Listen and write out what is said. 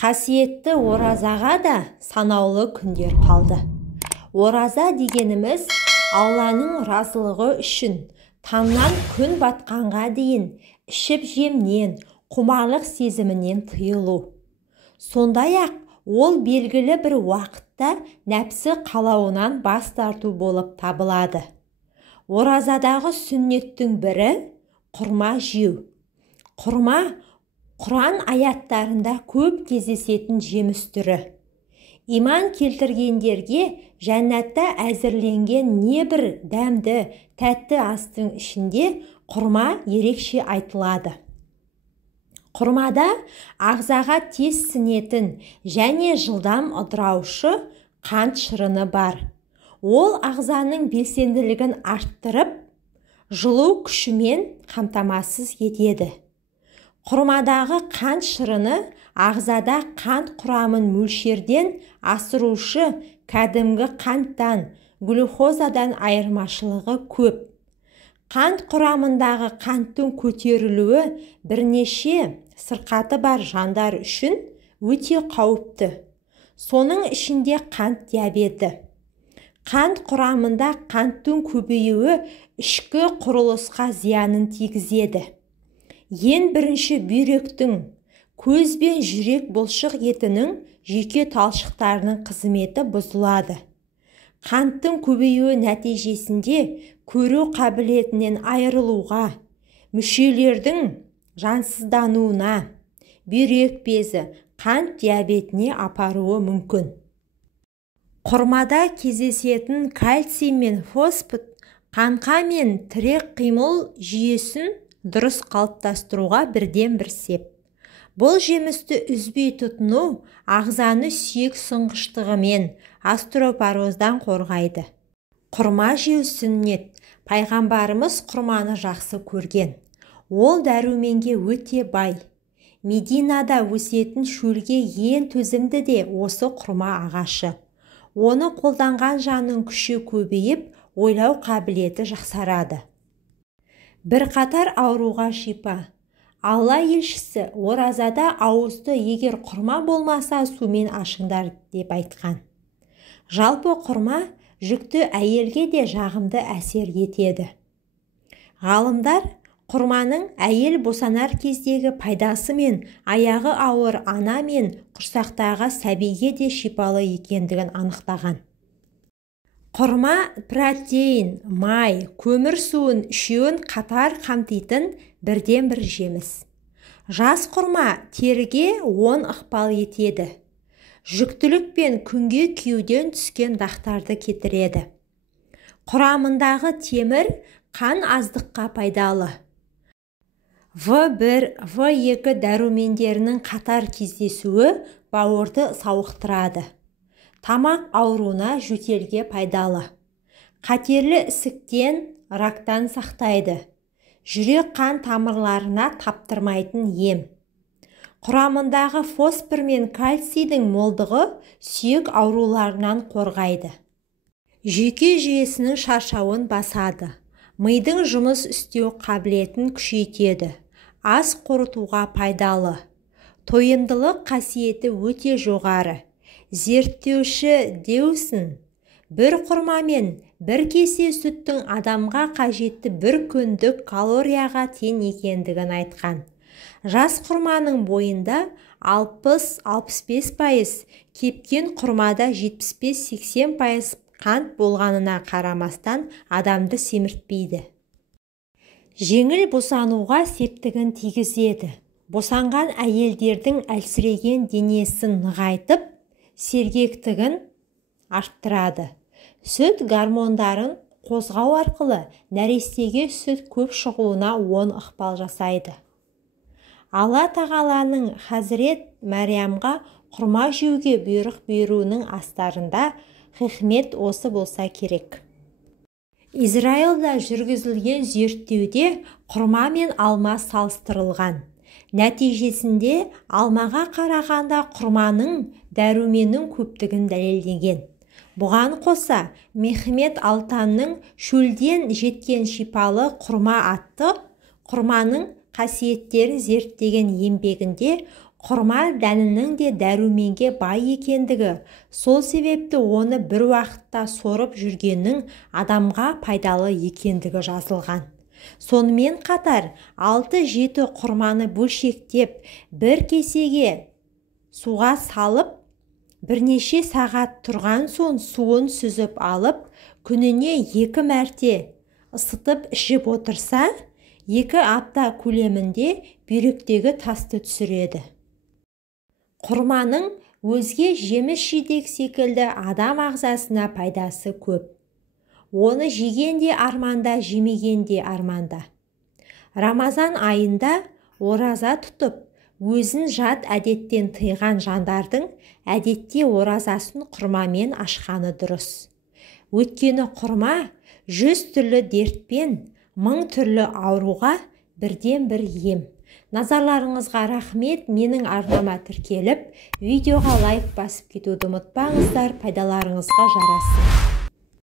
Қасиетті оразаға да санаулы күндер қалды. Ораза дегеніміз Алланың разылығы үшін таңнан күн батқанға дейін ішіп-жемнен, құмарлық сезімінен тыйылу. Сондай-ақ ол белгілі бір уақытта нәпсі қалауынан бас тарту болып табылады. Оразадағы сүннеттің бірі құрма жеу. Құрма Құран аяттарында көп кездесетін жеміс түрі. Иман келтіргендерге жәннатта әзірленген небір дәмді, тәтті астың ішінде құрма ерекше айтылады. Құрмада ағзаға тез сіңетін және жылдам ыдыраушы қант шырыны бар. Ол ағзаның белсенділігін арттырып, жылу күшімен қамтамасыз етеді. Құрмадағы қант шырыны ағзада қант құрамын мөлшерден асырушы кәдімгі қанттан, глюкозадан айырмашылығы көп. Қант құрамындағы қанттың көтерілуі бірнеше сырқаты бар жандар үшін өте қауіпті. Соның ішінде қант диабеті. Қант құрамында қанттың көбеюі ішкі құрылысқа зиянын тигізеді. Ең бірінші бүйректің, көз бен жүрек бұлшық етінің жеке талшықтарының қызметі бұзылады. Қанттың көбеюі нәтижесінде көру қабілетінен айырылуға, мүшелердің жансыздануына, бүйрек безі, қант диабетіне апаруы мүмкін. Құрмада кездесетін кальций мен фосфат қанқа мен тірек қимыл жүйесін дұрыс қалыптастыруға бірден бір сеп. Бұл жемісті үзбей тұтыну ағзаны сүйек сынғыштығы мен остеопороздан қорғайды. Құрма жеу сүннет. Пайғамбарымыз құрманы жақсы көрген. Ол дәруменге өте бай. Мединада өсетін шөлге ең төзімді де осы құрма ағашы. Оны қолданған жанның күші көбейіп, ойлау қабілеті жақсарады. Бірқатар ауруға шипа. Алла елшісі оразада ауызды егер құрма болмаса сумен ашыңдар деп айтқан. Жалпы құрма жүкті әйелге де жағымды әсер етеді. Ғалымдар құрманың әйел босанар кездегі пайдасы мен аяғы ауыр ана мен құрсақтағы сәбиге де шипалы екендігін анықтаған. Құрма протеин, май, көмір суын үшеуін қатар қамтитын бірден бір жеміс. Жас құрма теріге оң ықпал етеді. Жүктілік пен күнге күйеуден түскен дақтарды кетіреді. Құрамындағы темір қан аздыққа пайдалы. В1, В2 дәрумендерінің қатар кездесуі бауырды сауықтырады. Тамақ ауруына жөтелге пайдалы. Қатерлі ісіктен, рактан сақтайды. Жүрек қан тамырларына таптырмайтын ем. Құрамындағы фосфор мен кальцийдің молдығы сүйек ауруларынан қорғайды. Жүйке жүйесінің шаршауын басады. Мидың жұмыс істеу қабілетін күшейтеді. Ас қорытуға пайдалы. Тойымдылық қасиеті өте жоғары. Зерттеуші Деусон бір құрма мен бір кесе сүттің адамға қажетті бір күндік калорияға тең екендігін айтқан. Жас құрманың бойында 60-65%, кепкен құрмада 75-80% қант болғанына қарамастан адамды семіртпейді. Жеңіл босануға септігін тигізеді. Босанған әйелдердің әлсіреген денесін нығайтып, сергектігін арттырады. Сүт гормондарын қозғау арқылы нәрестеге сүт көп шығуына оң ықпал жасайды. Алла тағаланың Хазірет Мәриямға құрма жеуге бұйрық беруінің астарында хикмет осы болса керек. Израильда жүргізілген зерттеуде құрма мен алма салыстырылған. Нәтижесінде алмаға қарағанда құрманың дәруменнің көптігін дәлелдеген. Бұған қоса Мехмет Алтанның шөлден жеткен шипалы құрма атты құрманың қасиеттері зерттеген еңбегінде Құрма дәнінің де дәруменге бай екендігі, сол себепті оны бір уақытта сорып жүргеннің адамға пайдалы екендігі жазылған. Сонымен қатар 6-7 құрманы бөлшектеп бір кесеге суға салып, бірнеше сағат тұрған соң суын сүзіп алып, күніне 2 мәрте ысытып ішіп отырса, 2 апта көлемінде бүйректегі тасты түсіреді. Құрманың өзге жеміс-жидек секілді адам ағзасына пайдасы көп. Оны жеген де арманда, жемеген де арманда. Рамазан айында ораза тұтып, өзін жат әдеттен тыйған жандардың әдетте оразасын құрмамен ашқаны дұрыс. Өйткені құрма 100 түрлі дертпен, 1000 түрлі ауруға бірден-бір ем. Назарларыңызға рахмет. Менің арнама тіркеліп, видеоға лайк басып кетуді ұмытпаңыздар, пайдаларыңызға жарасын.